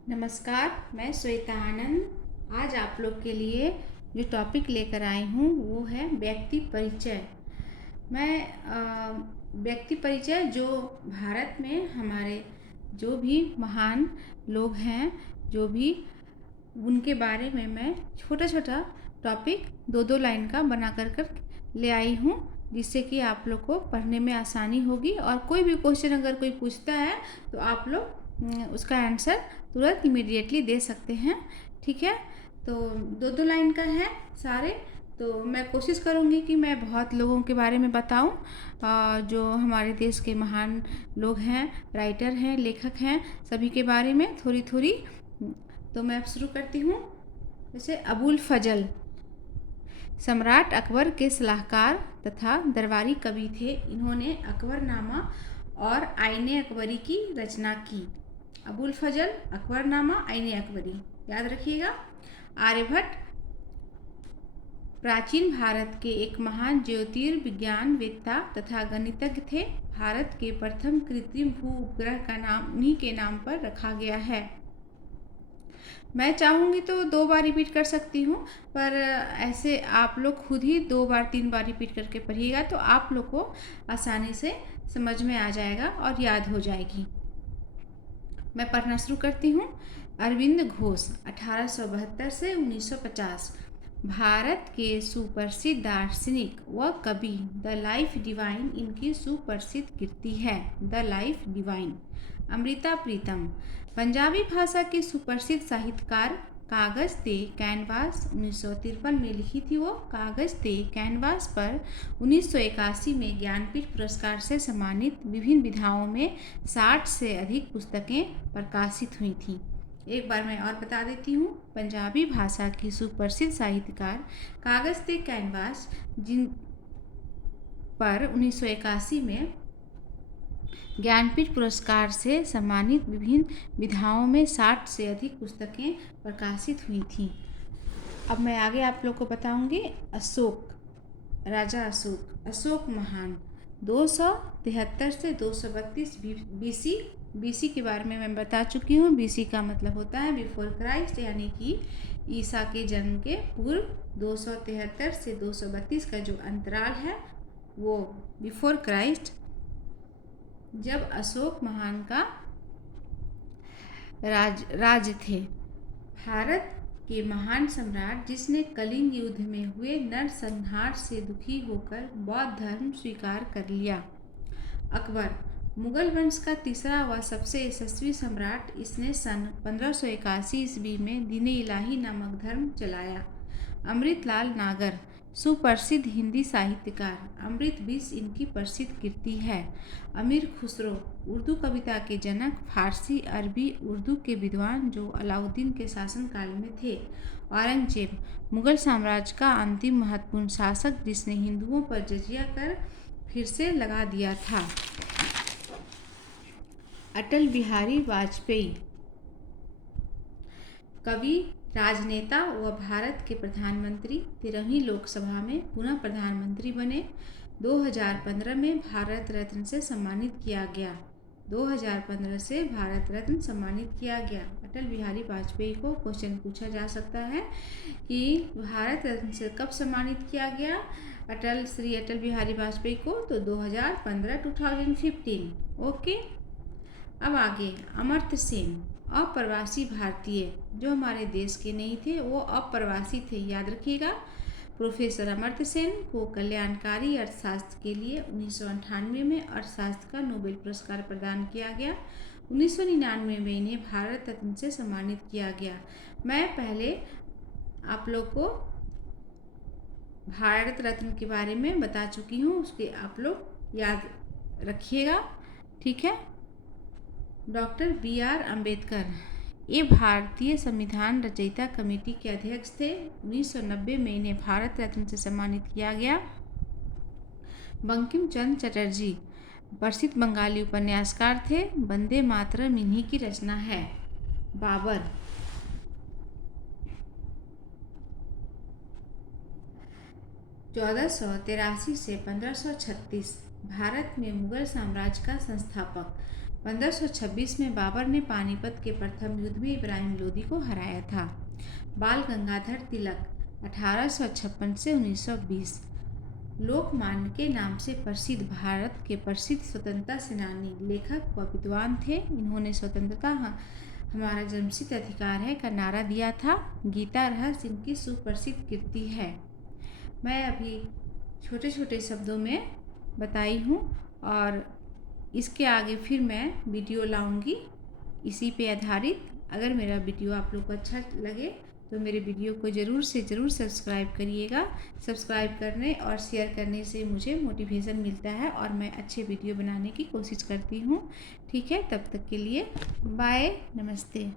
नमस्कार, मैं श्वेता आनंद। आज आप लोग के लिए जो टॉपिक लेकर आई हूँ वो है व्यक्ति परिचय। व्यक्ति परिचय जो भारत में हमारे जो भी महान लोग हैं, जो भी उनके बारे में मैं छोटा छोटा टॉपिक दो दो लाइन का बना कर ले आई हूँ, जिससे कि आप लोग को पढ़ने में आसानी होगी। और कोई भी क्वेश्चन अगर कोई पूछता है तो आप लोग उसका आंसर तुरंत इमीडिएटली दे सकते हैं। ठीक है, तो दो दो लाइन का है सारे। तो मैं कोशिश करूँगी कि मैं बहुत लोगों के बारे में बताऊँ, जो हमारे देश के महान लोग हैं, राइटर हैं, लेखक हैं, सभी के बारे में थोड़ी थोड़ी। तो मैं अब शुरू करती हूँ। जैसे अबुल फजल सम्राट अकबर के सलाहकार तथा दरबारी कवि थे। इन्होंने अकबरनामा और आईने अकबरी की रचना की। अबुल फजल, अकबरनामा, आईने अकबरी, याद रखिएगा। आर्यभट्ट प्राचीन भारत के एक महान ज्योतिर्विज्ञानवेत्ता तथा गणितज्ञ थे। भारत के प्रथम कृत्रिम भू उपग्रह का नाम उन्हीं के नाम पर रखा गया है। मैं चाहूँगी तो 2 बार रिपीट कर सकती हूँ, पर ऐसे आप लोग खुद ही 2 बार 3 बार रिपीट करके पढ़िएगा तो आप लोग को आसानी से समझ में आ जाएगा और याद हो जाएगी। मैं पढ़ना शुरू करती हूँ। अरविंद घोष 1872 से 1950 भारत के सुप्रसिद्ध दार्शनिक व कवि। द लाइफ डिवाइन इनकी सुप्रसिद्ध कृति है। The life divine. Amrita Pritam Punjabi भाषा की सुप्रसिद्ध साहित्यकार। कागज ते कैनवास 1953 में लिखी थी वो। कागज ते कैनवास पर 1981 में ज्ञानपीठ पुरस्कार से सम्मानित। विभिन्न विधाओं में 60 से अधिक पुस्तकें प्रकाशित हुई थीं। एक बार मैं और बता देती हूँ। पंजाबी भाषा की सुप्रसिद्ध साहित्यकार। कागज ते कैनवास जिन पर 1981 में ज्ञानपीठ पुरस्कार से सम्मानित। विभिन्न विधाओं में 60 से अधिक पुस्तकें प्रकाशित हुई थीं। अब मैं आगे आप लोग को बताऊंगी। अशोक, राजा अशोक। अशोक महान 273 से 232 बीसी। बीसी के बारे में मैं बता चुकी हूँ। बीसी का मतलब होता है बिफोर क्राइस्ट, यानी कि ईसा के जन्म के पूर्व। 273 से 232 का जो अंतराल है वो बिफोर क्राइस्ट, जब अशोक महान का राज थे। भारत के महान सम्राट जिसने कलिंग युद्ध में हुए नरसंहार से दुखी होकर बौद्ध धर्म स्वीकार कर लिया। अकबर मुगल वंश का तीसरा व सबसे यशस्वी सम्राट। इसने सन 1581 ईस्वी में दीन-ए इलाही नामक धर्म चलाया। अमृतलाल नागर सुप्रसिद्ध हिंदी साहित्यकार। अमृत विश्व इनकी प्रसिद्ध कृति है। अमीर खुसरो उर्दू कविता के जनक। फारसी, अरबी, उर्दू के विद्वान जो अलाउद्दीन के शासनकाल में थे। औरंगजेब मुगल साम्राज्य का अंतिम महत्वपूर्ण शासक जिसने हिंदुओं पर जजिया कर फिर से लगा दिया था। अटल बिहारी वाजपेयी कवि, राजनेता व भारत के प्रधानमंत्री। 13वीं लोकसभा में पुनः प्रधानमंत्री बने। 2015 में भारत रत्न से सम्मानित किया गया। 2015 से भारत रत्न सम्मानित किया गया। अटल बिहारी वाजपेयी को क्वेश्चन पूछा जा सकता है कि भारत रत्न से कब सम्मानित किया गया श्री अटल बिहारी वाजपेयी को, तो 2015 ओके। अब आगे अमर्त्य सेन अप्रवासी भारतीय, जो हमारे देश के नहीं थे, वो अप्रवासी थे, याद रखिएगा। प्रोफेसर अमर्त्य सेन को कल्याणकारी अर्थशास्त्र के लिए 1998 में अर्थशास्त्र का नोबेल पुरस्कार प्रदान किया गया। 1999 में इन्हें भारत रत्न से सम्मानित किया गया। मैं पहले आप लोग को भारत रत्न के बारे में बता चुकी हूँ, उसके आप लोग याद रखिएगा, ठीक है। Doctor B.R. अम्बेडकर ये भारतीय संविधान रचयिता कमेटी के अध्यक्ष थे। 1990 में इन्हें भारत रत्न से सम्मानित किया गया। बंकिम चंद्र चटर्जी प्रसिद्ध बंगाली उपन्यासकार थे। वंदे मातरम इन्हीं की रचना है। बाबर 1483 से 1536 भारत में मुगल साम्राज्य का संस्थापक। 1526 में बाबर ने पानीपत के प्रथम युद्ध में इब्राहिम लोदी को हराया था। बाल गंगाधर तिलक 1856 से 1920 लोकमान्य के नाम से प्रसिद्ध भारत के प्रसिद्ध स्वतंत्रता सेनानी, लेखक व विद्वान थे। इन्होंने स्वतंत्रता हमारा जन्मसिद्ध अधिकार है का नारा दिया था। गीता रहस्य इनकी सुप्रसिद्ध कृति है। मैं अभी छोटे छोटे शब्दों में बताई हूँ और इसके आगे फिर मैं वीडियो लाऊंगी इसी पे आधारित। अगर मेरा वीडियो आप लोग को अच्छा लगे तो मेरे वीडियो को ज़रूर से ज़रूर सब्सक्राइब करिएगा। सब्सक्राइब करने और शेयर करने से मुझे मोटिवेशन मिलता है और मैं अच्छे वीडियो बनाने की कोशिश करती हूँ। ठीक है, तब तक के लिए बाय, नमस्ते।